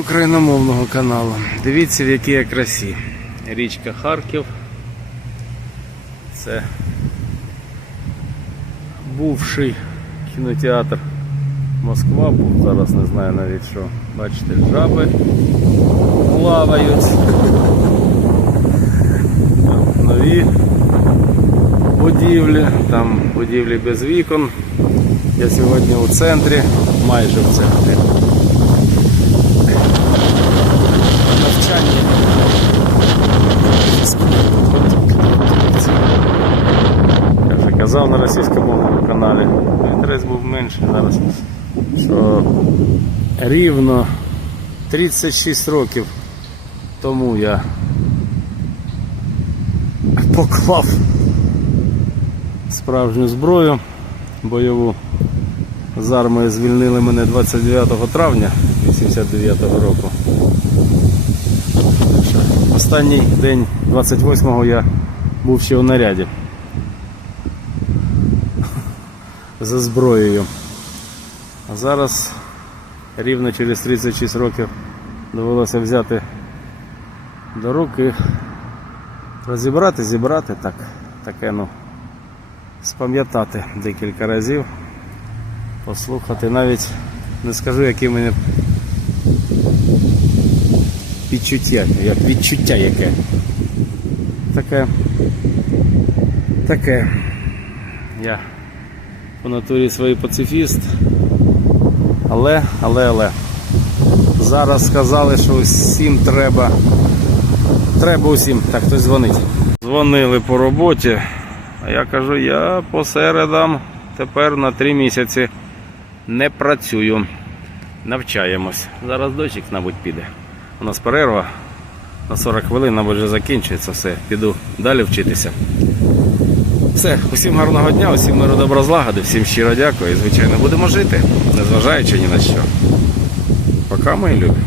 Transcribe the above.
Україномовного каналу. Дивіться, в якій я красі. Річка Харків. Це бувший кінотеатр Москва був, зараз не знаю навіть що. Бачите, жаби плавають. Там нові будівлі, там будівлі без вікон. Я сьогодні у центрі, майже в центрі. навчання. Я вже казав на російськомовному каналі, інтерес був менший зараз, що рівно 36 років тому я поклав справжню зброю бойову. З армії звільнили мене 29 травня 89 року. Останній день 28-го я був ще у наряді. За зброєю. А зараз рівно через 36 років довелося взяти до руки, розібрати, зібрати так, таке, ну, спам'ятати декілька разів, послухати, навіть не скажу, які в мене відчуття, як відчуття яке. Таке. Таке. Я по натурі своїй пацифіст. Але, але, але. Зараз сказали, що усім треба. Треба усім. Так, хтось дзвонить. Дзвонили по роботі. А я кажу, я по середам тепер на три місяці не працюю. Навчаємось. Зараз дощик, мабуть, піде. У нас перерва на 40 хвилин, мабуть, вже закінчується все. Піду далі вчитися. Все, усім гарного дня, усім миру добра всім щиро дякую і, звичайно, будемо жити, незважаючи ні на що. Пока, мої любі.